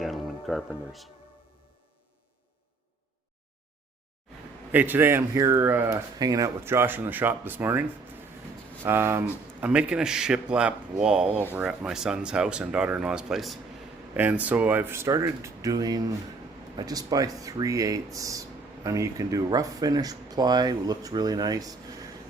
gentlemen carpenters. Hey, today I'm here hanging out with Josh in the shop this morning. I'm making a shiplap wall over at my son's house and daughter-in-law's place. And so I've started doing, I just buy 3/8. I mean, you can do rough finish ply, it looks really nice.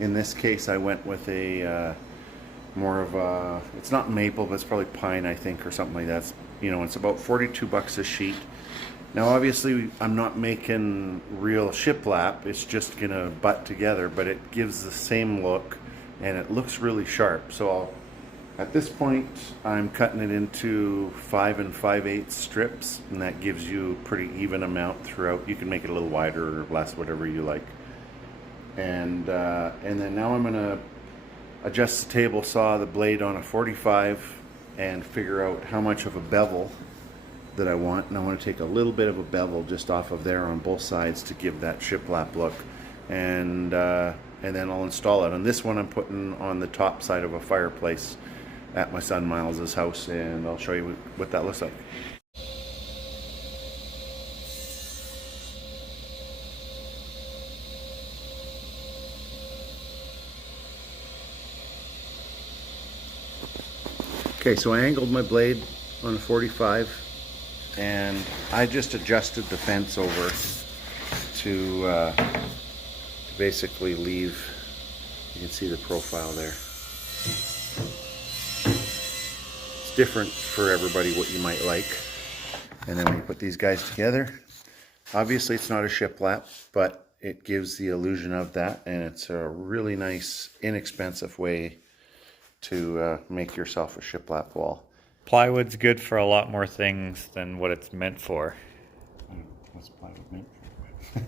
In this case, I went with a more of a, it's not maple, but it's probably pine, I think, or something like that. It's, you know, it's about 42 bucks a sheet. Now, obviously, I'm not making real shiplap. It's just gonna butt together, but it gives the same look, and it looks really sharp. So at this point, I'm cutting it into 5 5/8 strips, and that gives you a pretty even amount throughout. You can make it a little wider or less, whatever you like. And then now I'm gonna adjust the table saw, the blade on a 45, and figure out how much of a bevel that I want. And I want to take a little bit of a bevel just off of there on both sides to give that shiplap look. And then I'll install it. On this one, I'm putting on the top side of a fireplace at my son Miles's house, and I'll show you what that looks like. Okay, so I angled my blade on a 45, and I just adjusted the fence over to basically leave, you can see the profile there. It's different for everybody what you might like. And then when you put these guys together, obviously it's not a shiplap, but it gives the illusion of that, and it's a really nice, inexpensive way to make yourself a shiplap wall. Plywood's good for a lot more things than what it's meant for. What's plywood meant for?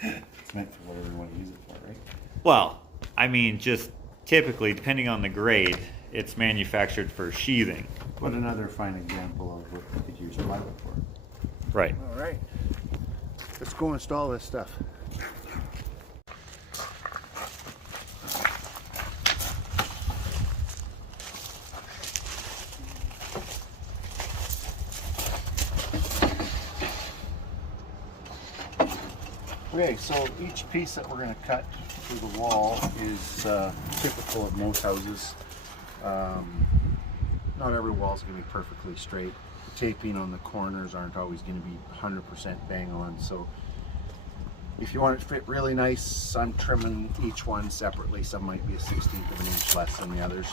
It's meant for whatever you want to use it for, right? Well, I mean, just typically, depending on the grade, it's manufactured for sheathing. What another fine example of what you could use plywood for. Right. All right, let's go install this stuff. Okay, so each piece that we're going to cut through the wall is typical of most houses. Not every wall is going to be perfectly straight. The taping on the corners aren't always going to be 100% bang on. So if you want it to fit really nice, I'm trimming each one separately. Some might be a 1/16 of an inch less than the others.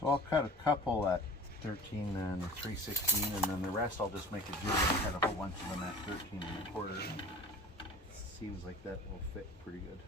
So I'll cut a couple at 13 and 3/16, and then the rest I'll just make a jig and cut a whole bunch of them at 13 1/4. Seems like that will fit pretty good.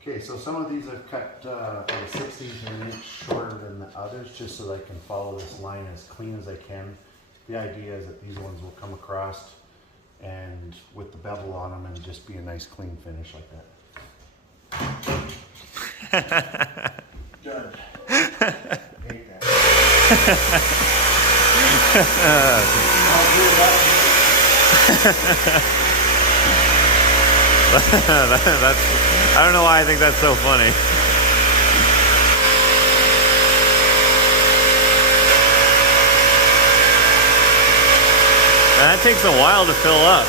Okay, so some of these I've cut about a 1/16 of an inch shorter than the others, just so that I can follow this line as clean as I can. The idea is that these ones will come across and with the bevel on them and just be a nice clean finish like that. Done. Hate that. I don't know why I think that's so funny. That takes a while to fill up.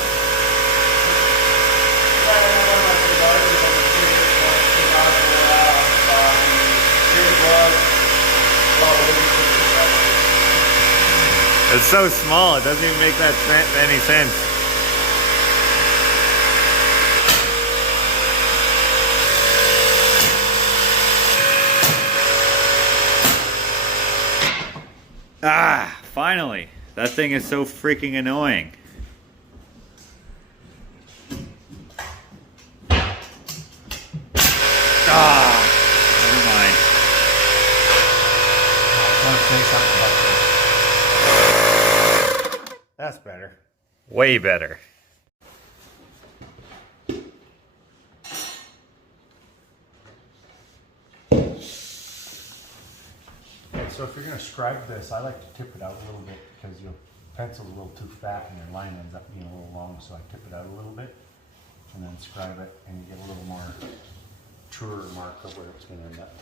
It's so small, it doesn't even make any sense. Ah, finally. That thing is so freaking annoying. Ah, never mind. I was gonna say something about this. That's better. Way better. So if you're going to scribe this, I like to tip it out a little bit because your pencil's a little too fat and your line ends up being a little long, so I tip it out a little bit and then scribe it and you get a little more truer mark of where it's going to end up.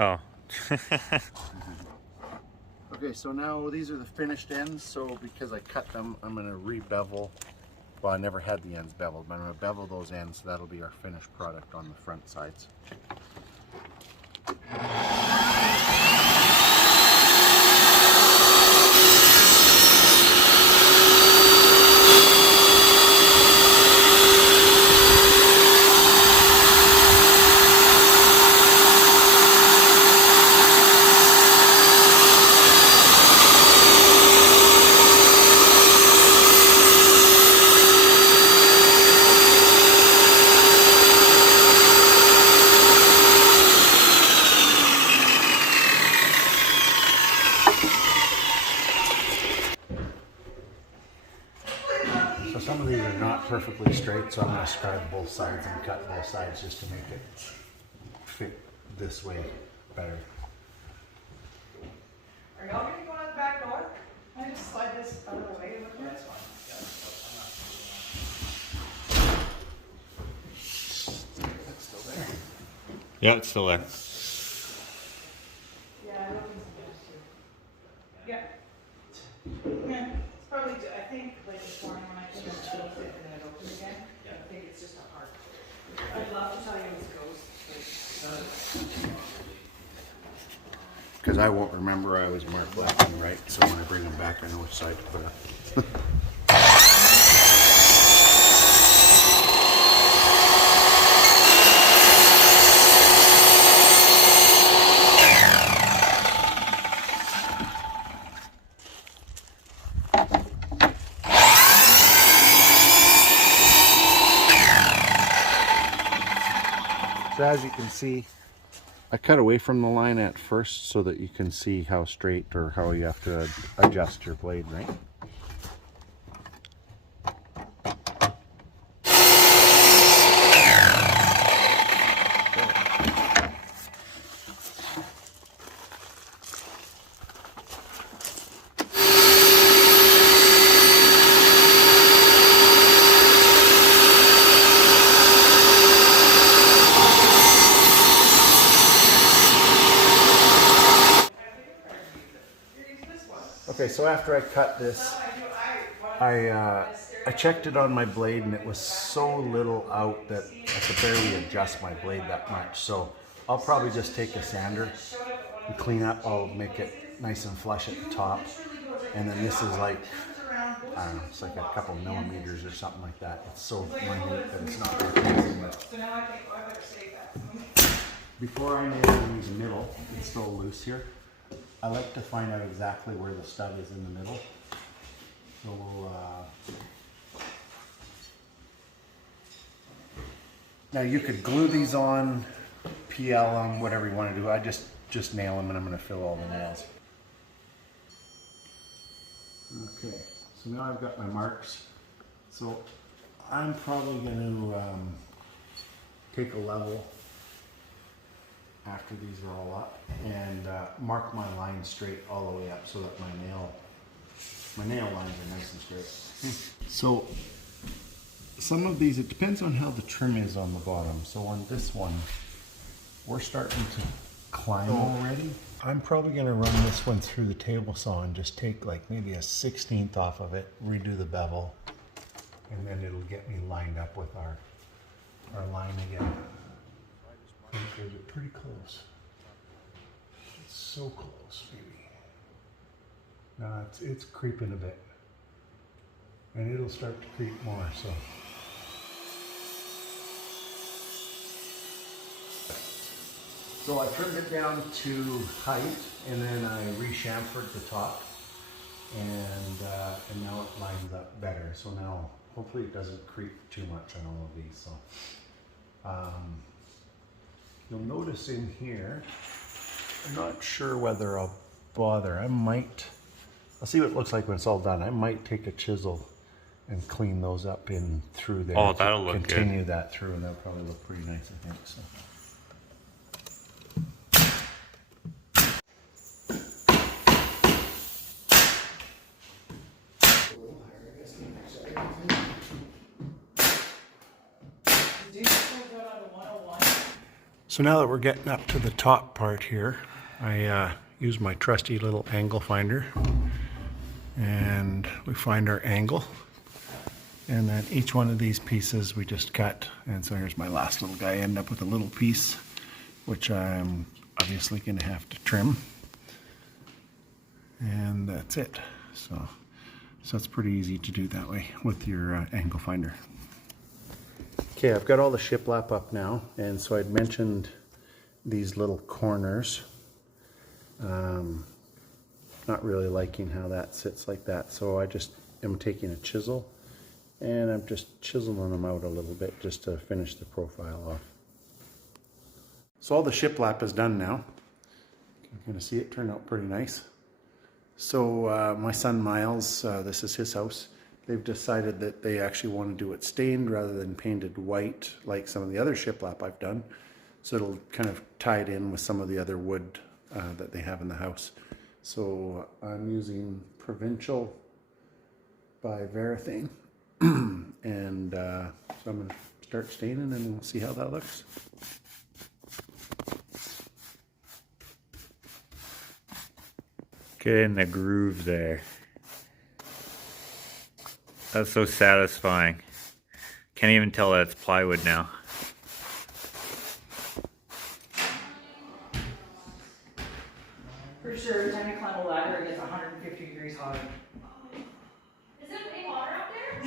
Oh. Okay, so now these are the finished ends, so because I cut them, I'm going to re-bevel. Well, I never had the ends beveled, but I'm going to bevel those ends, so that'll be our finished product on the front sides. So some of these are not perfectly straight, so I'm going to scribe both sides and cut both sides just to make it fit this way better. Are y'all gonna go out the back door? Can I just slide this out of the way? That's fine. It's still there. Yeah, it's still there. Yeah, I don't think so. Yeah. Yeah, it's probably, I think, like this morning when I came and closed it and then it opened again. I think it's just a heart. I'd love to tell you it was ghost. Because I won't remember I was marked left and right, so when I bring them back, I know which side to put up. So as you can see, I cut away from the line at first so that you can see how straight or how you have to adjust your blade, right? Okay, so after I cut this, I checked it on my blade and it was so little out that I could barely adjust my blade that much. So I'll probably just take a sander and clean up. I'll make it nice and flush at the top. And then this is like, I don't know, it's like a couple millimeters or something like that. It's so minute that it's not very easy. Before I nail in the middle, it's still loose here. I like to find out exactly where the stud is in the middle. So we'll, now you could glue these on, PL them, whatever you want to do. I just nail them and I'm going to fill all the nails. Okay, so now I've got my marks. So I'm probably going to take a level after these are all up and mark my line straight all the way up so that my nail lines are nice and straight. So some of these, it depends on how the trim is on the bottom. So on this one, we're starting to climb already. I'm probably going to run this one through the table saw and just take like maybe a 1/16 off of it, redo the bevel, and then it'll get me lined up with our line again. Is it pretty close? It's so close, maybe. No, it's creeping a bit. and it'll start to creep more. So I trimmed it down to height, and then I re-chamfered the top, and now it lines up better. So now hopefully it doesn't creep too much on all of these. So you'll notice in here, I'm not sure whether I'll bother. I'll see what it looks like when it's all done. I might take a chisel and clean those up in through there. Oh, that'll look good. Continue that through, and that'll probably look pretty nice, I think. So. So now that we're getting up to the top part here, I use my trusty little angle finder, and we find our angle, and then each one of these pieces we just cut. And so here's my last little guy. I end up with a little piece, which I'm obviously going to have to trim, and that's it. So it's pretty easy to do that way with your angle finder. Okay, I've got all the shiplap up now, and so I'd mentioned these little corners. Not really liking how that sits like that, so I just am taking a chisel and I'm just chiseling them out a little bit just to finish the profile off. So all the shiplap is done now. You're gonna see it turned out pretty nice. So my son Miles, this is his house. They've decided that they actually want to do it stained rather than painted white like some of the other shiplap I've done. So it'll kind of tie it in with some of the other wood that they have in the house. So I'm using Provincial by Varathane. And so I'm going to start staining and we'll see how that looks. Get in the groove there. That's so satisfying. Can't even tell that it's plywood now. For sure, every time you climb a ladder, it gets 150 degrees hotter. Is it any water up there?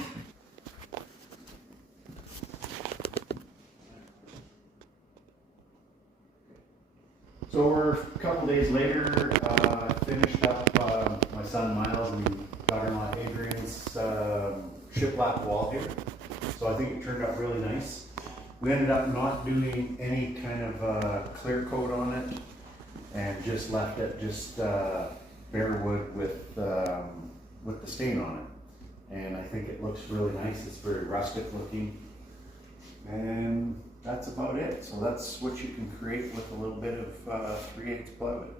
So we're a couple days later, finished up my son Miles and daughter-in-law Adrian's shiplap wall here. So I think it turned out really nice. We ended up not doing any kind of clear coat on it, and just left it just bare wood with the stain on it. And I think it looks really nice. It's very rustic looking. And that's about it. So that's what you can create with a little bit of 3/8 plywood.